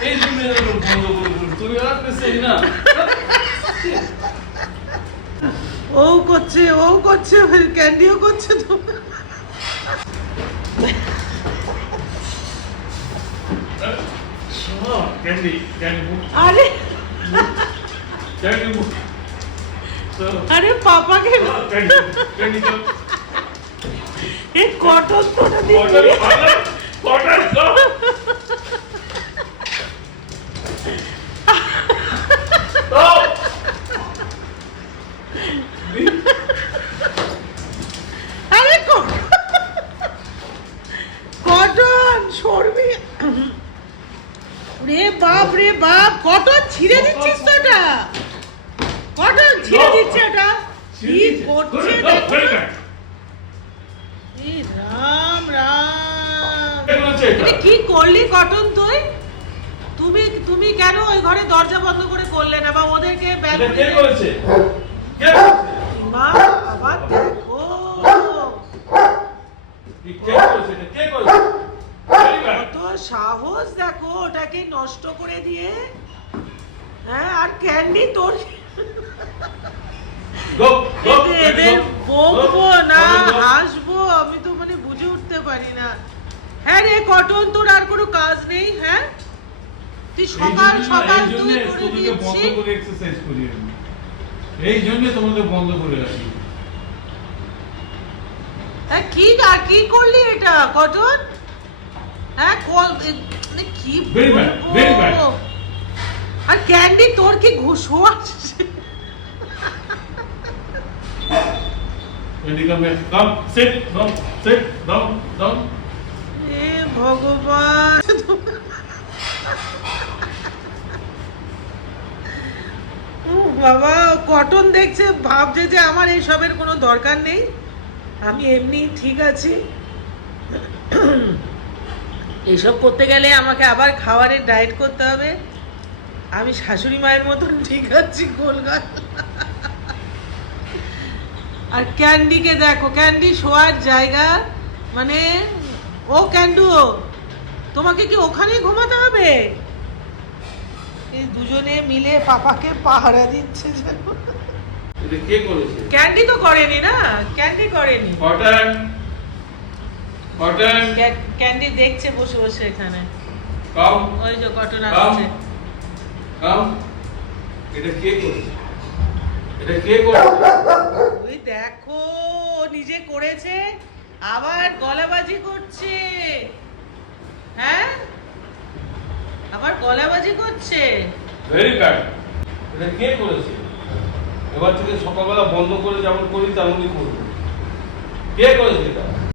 এই জন্য বন্ধ করে তুমি আর না ও করছে ও করছে ক্যান্ডিও করছে তো। ক্যান্ডি ক্যান্ডি আরে। ক্যান্ডি আরে পাপাকে ক্যান্ডি ক্যান্ডি কটন তোটা দিয়ে আরে কটন সরবি। রে বাপ রে বাপ কটন ছিঁড়ে দিচ্ছিস তো ওটা কটন ছিঁড়ে দিচ্ছে ওটা। কি করছে রাম এটা? কি করলি কটন তুই? তুমি তুমি কেন ওই ঘরে দরজা বন্ধ করে করলে না বা ওদেরকে ব্যাগ কে করেছে কে মা আবার দেখো। কে করেছে কে করেছে কত সাহস দেখো ওটাকে নষ্ট করে দিয়ে। হ্যাঁ আর ক্যান্ডি তোর. বকবো না হাসবো আমি তো মানে বুঝে উঠতে পারি না। হ্যাঁ রে কটন তোর আর কোনো কাজ নেই হ্যাঁ তুই সকাল সকাল তুই করে বন্ধ করে এক্সারসাইজ করি এই জন্য তোমাকে বন্ধ করে রাখি হ্যাঁ কি আর কি করলি এটা কটন হ্যাঁ কল মানে কি. আর ক্যান্ডি তোর কি ঘুষো আসছে here. Come, sit, down, sit, down, down. ভগবান। বাবা, কটন দেখছে, ভাবছে যে আমার এইসবের কোনো দরকার নেই। আমি এমনি ঠিক আছি। এইসব করতে গেলে আমাকে আবার খাবারের ডায়েট করতে হবে। আমি শাশুড়ি মায়ের মতন ঠিক আছি গোলগাল। আর ক্যান্ডিকে দেখো, ক্যান্ডি শোয়ার জায়গা মানে ও ক্যান্ডু তোমাকে কি ওখানেই ঘুমাতে হবে? এই দুজনে মিলে পাপাকে পাহারা দিচ্ছে যেন। কে করেছে? ক্যান্ডি তো করেনি না? ক্যান্ডি করেনি। Cotton cotton. ক্যান্ডি দেখছে বসে বসে এখানে। কাম ওই যে কটন আসছে। কাম। এটা কে করেছে? এটা কে করেছে? ওই দেখো নিজে করেছে। আবার গলাবাজি করছে। হ্যাঁ? আবার গলাবাজি করছে। ভেরি ব্যাড এটা কে করেছে? এবার থেকে সকালবেলা বন্ধ করে যেমন করি, তেমনই করব। কে করেছে এটা?